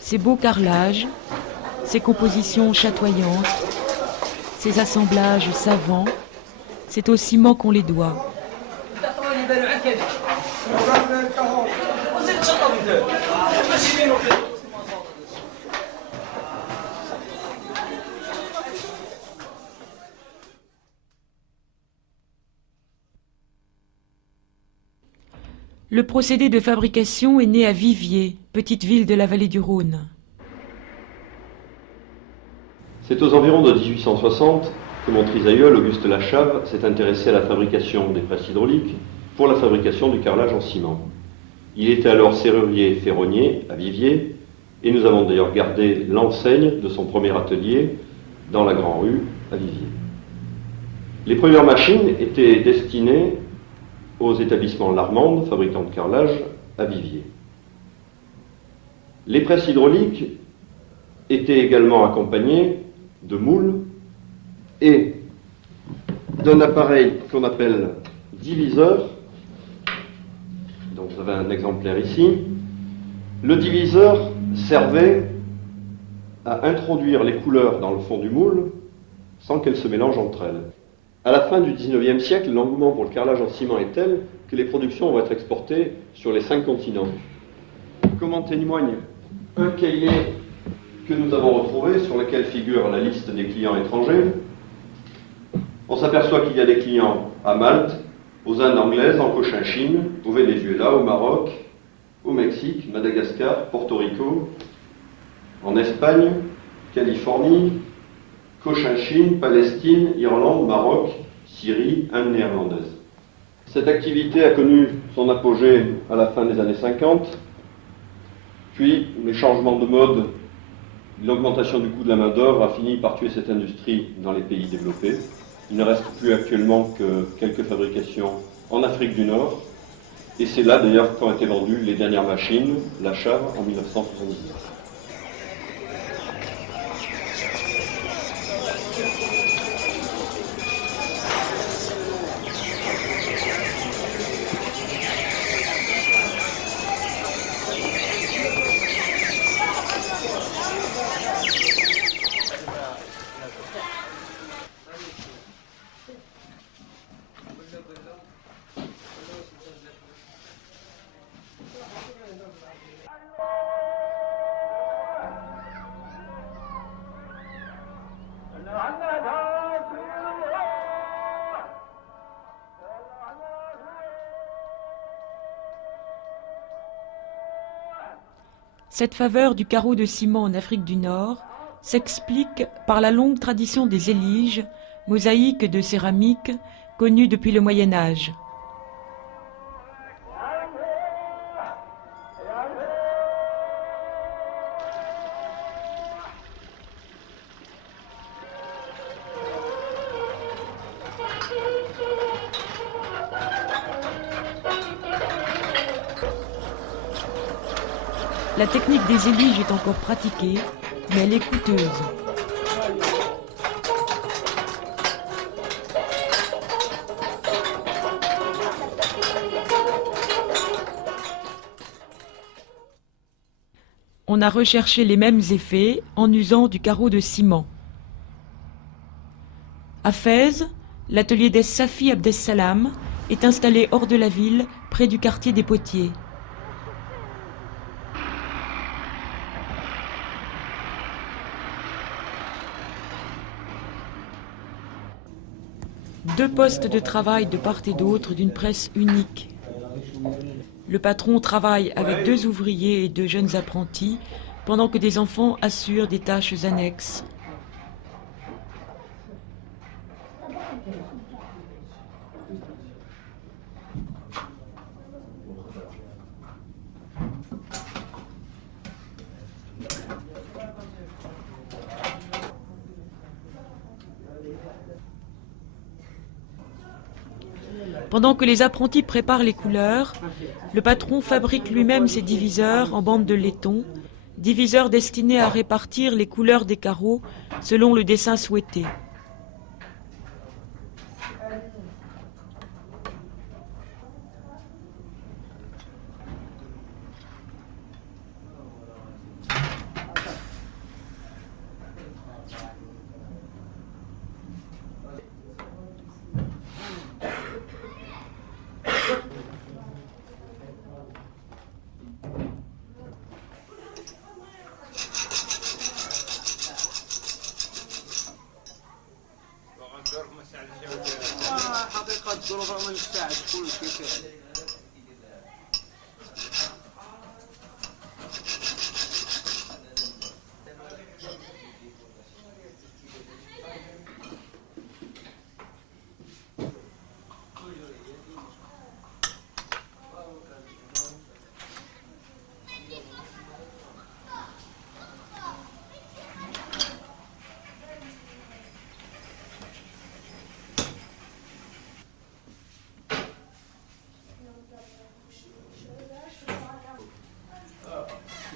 Ces beaux carrelages, ces compositions chatoyantes, ces assemblages savants, c'est au ciment qu'on les doit. Le procédé de fabrication est né à Viviers, petite ville de la vallée du Rhône. C'est aux environs de 1860 que mon trisaïeul, Auguste Lachave, s'est intéressé à la fabrication des presses hydrauliques pour la fabrication du carrelage en ciment. Il était alors serrurier ferronnier à Viviers, et nous avons d'ailleurs gardé l'enseigne de son premier atelier dans la Grand Rue à Viviers. Les premières machines étaient destinées aux établissements Larmande, fabricants de carrelage, à Viviers. Les presses hydrauliques étaient également accompagnées de moules et d'un appareil qu'on appelle diviseur. Donc vous avez un exemplaire ici. Le diviseur servait à introduire les couleurs dans le fond du moule sans qu'elles se mélangent entre elles. À la fin du XIXe siècle, l'engouement pour le carrelage en ciment est tel que les productions vont être exportées sur les 5 continents. Comme en témoigne un cahier que nous avons retrouvé sur lequel figure la liste des clients étrangers. On s'aperçoit qu'il y a des clients à Malte, aux Indes anglaises, en Cochinchine, au Venezuela, au Maroc, au Mexique, Madagascar, Porto Rico, en Espagne, Californie, Cochinchine, Palestine, Irlande, Maroc, Syrie, Inde néerlandaise. Cette activité a connu son apogée à la fin des années 50, puis les changements de mode, l'augmentation du coût de la main-d'œuvre a fini par tuer cette industrie dans les pays développés. Il ne reste plus actuellement que quelques fabrications en Afrique du Nord, et c'est là d'ailleurs qu'ont été vendues les dernières machines, Lachave en 1979. Cette faveur du carreau de ciment en Afrique du Nord s'explique par la longue tradition des éliges, mosaïques de céramique connues depuis le Moyen Âge. La technique des éliges est encore pratiquée, mais elle est coûteuse. On a recherché les mêmes effets en usant du carreau de ciment. À Fès, l'atelier des Safi Abdessalam est installé hors de la ville, près du quartier des Potiers. Deux postes de travail de part et d'autre d'une presse unique. Le patron travaille avec 2 ouvriers et 2 jeunes apprentis, pendant que des enfants assurent des tâches annexes. Pendant que les apprentis préparent les couleurs, le patron fabrique lui-même ses diviseurs en bande de laiton, diviseurs destinés à répartir les couleurs des carreaux selon le dessin souhaité.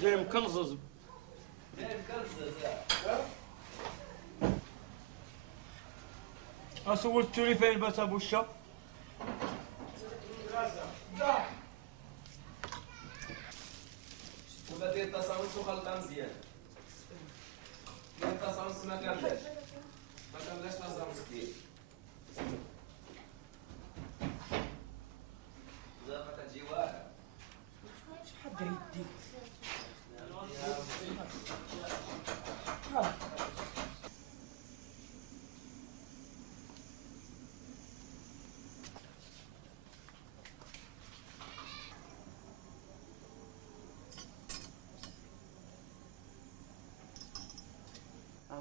جاي مكنزز سولتو لي فين بات ابو الشا وبدي التصاميم وخلطها مزيان التصاميم ما كاملاش تصاميم ديال زعما تجي واحد شحال يديك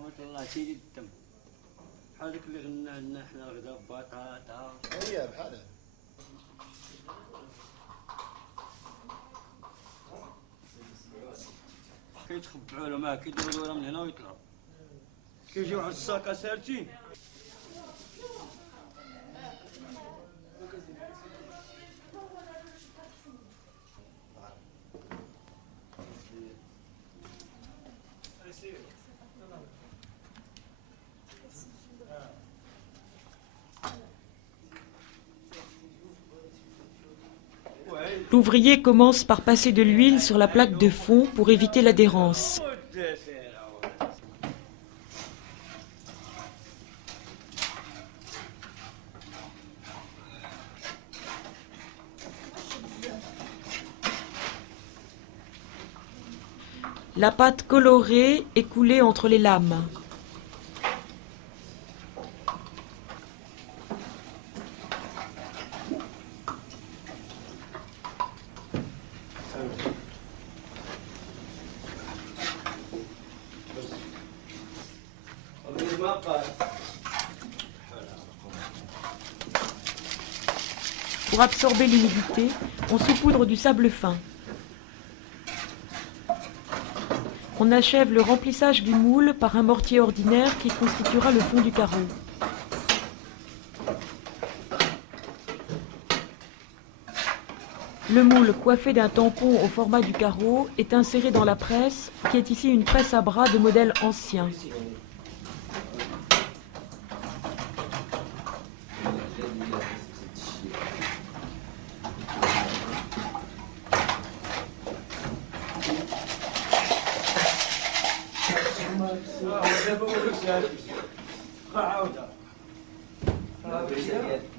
رحمة الله سيدي الدم بحالك اللي غنى لنا حنا الغدا ببطاطا هي بحالها كيتخبعوا لهم كيدوروا من هنا ويطلعوا كيجيو على الساكا سالتين L'ouvrier commence par passer de l'huile sur la plaque de fond pour éviter l'adhérence. La pâte colorée est coulée entre les lames. Pour absorber l'humidité, on saupoudre du sable fin. On achève le remplissage du moule par un mortier ordinaire qui constituera le fond du carreau. Le moule coiffé d'un tampon au format du carreau est inséré dans la presse, qui est ici une presse à bras de modèle ancien.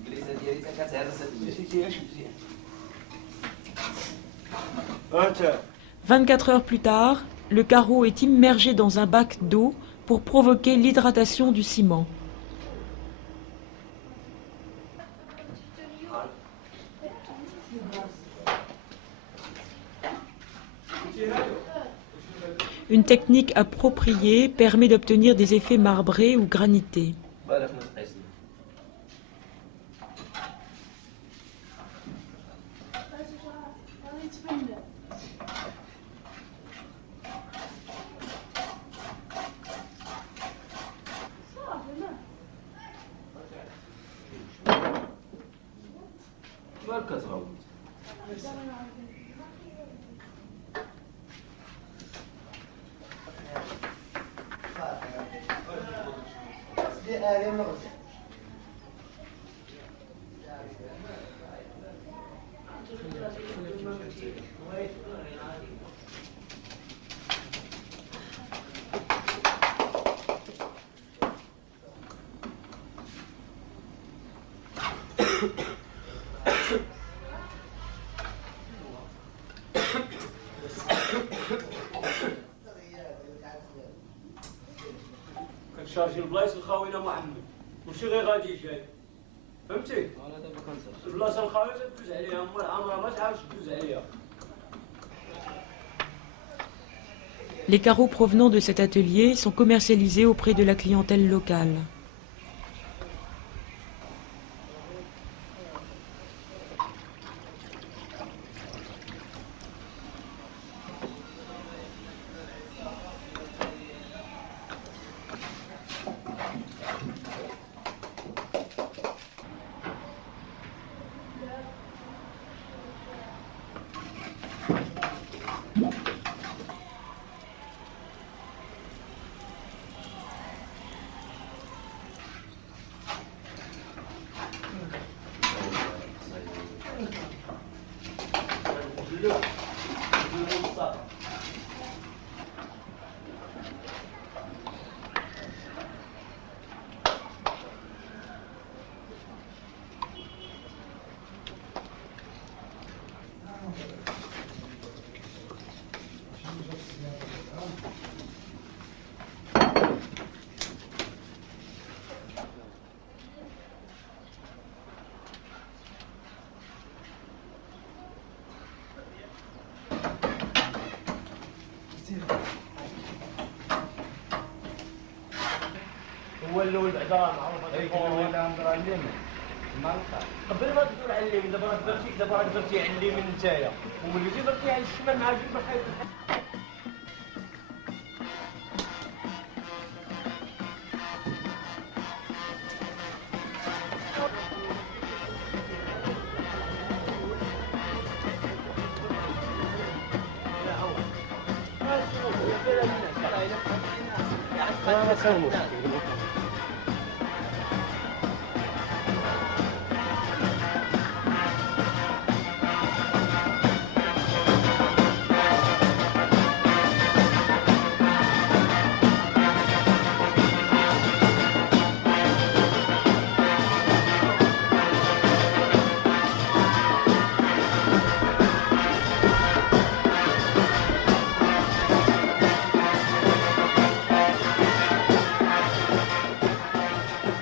البليزه ديالي كتهرس مزيان 24 heures plus tard, le carreau est immergé dans un bac d'eau pour provoquer l'hydratation du ciment. Une technique appropriée permet d'obtenir des effets marbrés ou granités. شوال كتغوت كنشارجي البلايص الخاويين محمد ماشي غير غادي جاي فهمتي؟ البلاصه الخاويه تدوز عليها اما العمره ما تعرفش تدوز عليها. Les carreaux provenant de cet atelier sont commercialisés auprès de la clientèle locale. هو الاول بعدا معروف هذا الفورمات قبل ما تدور على اليمين دابا راك درتي على اليمين نتايا ووليتي درتي على الشمال مع جنب الحيط.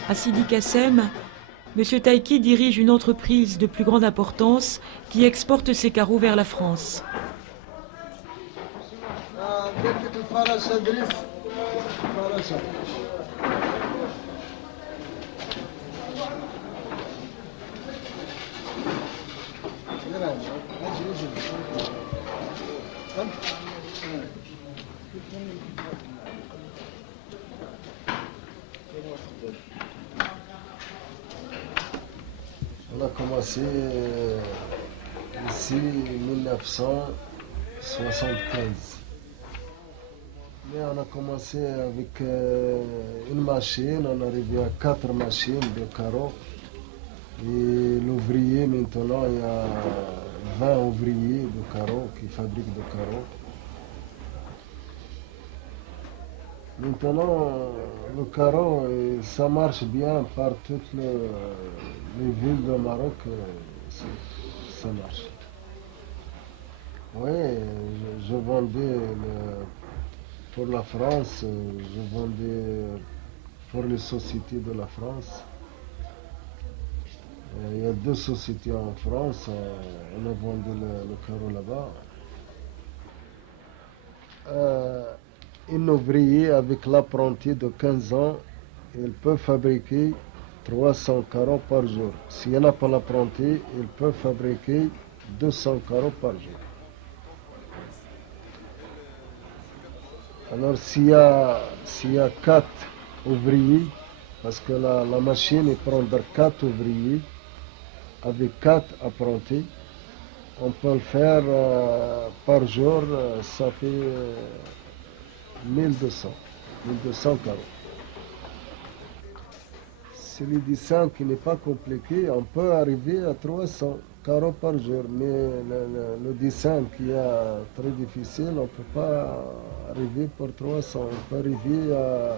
À Sidi Kassem, M. Taïki dirige une entreprise de plus grande importance qui exporte ses carreaux vers la France. On a commencé ici en 1975. Mais on a commencé avec une machine, on est arrivé à 4 machines de carreaux. Et l'ouvrier maintenant, il y a 20 ouvriers de carreaux qui fabriquent des carreaux. Maintenant, le carreau, ça marche bien par toutes les villes de Maroc, ça marche. Oui, je vendais pour la France, je vendais pour les sociétés de la France. Il y a 2 sociétés en France, on a vendu le carreau là-bas. Un ouvrier avec l'apprenti de 15 ans, il peut fabriquer 300 carreaux par jour. S'il n'y en a pas l'apprenti, il peut fabriquer 200 carreaux par jour. Alors s'il y a 4 ouvriers, parce que la machine prend 4 ouvriers, avec 4 apprentis. On peut le faire par jour, ça fait 1200 carreaux. C'est le dessin qui n'est pas compliqué, on peut arriver à 300 carreaux par jour, mais le dessin qui est très difficile, on ne peut pas arriver pour 300, on peut arriver à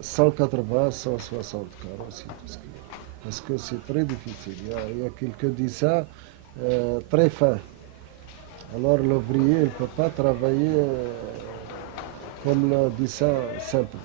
180, 160 carreaux, c'est tout ce qu'il y a. Parce que c'est très difficile, il y a quelques dessins très fins. Alors l'ouvrier ne peut pas travailler comme le dessin simple.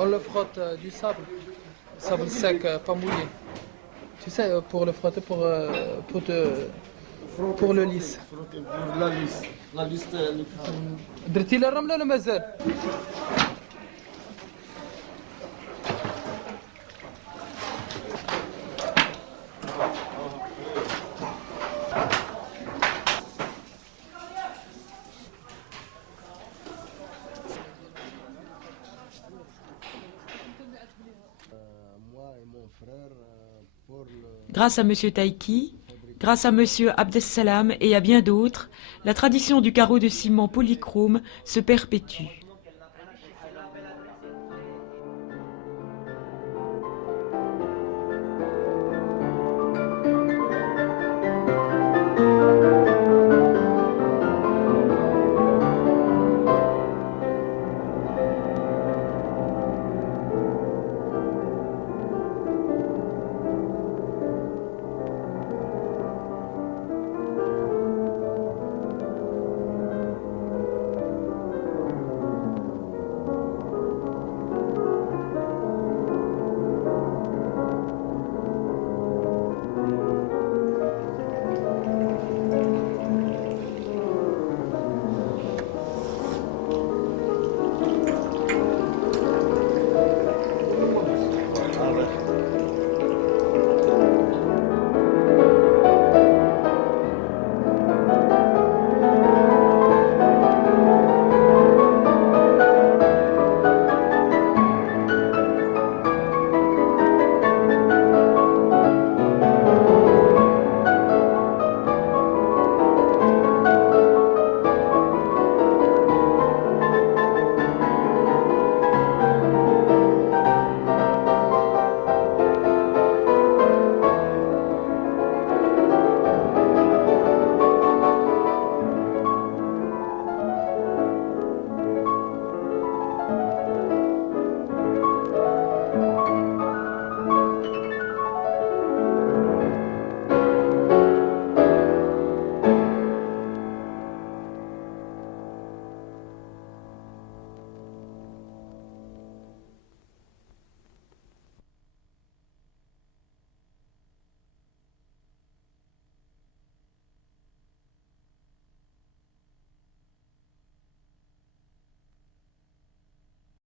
On le frotte du sable sec, pas mouillé. Tu sais, pour le frotter, pour le lisse. La liste. درتي له الرمله ولا مازال؟ Grâce à M. Taïki, grâce à M. Abdessalam et à bien d'autres, la tradition du carreau de ciment polychrome se perpétue.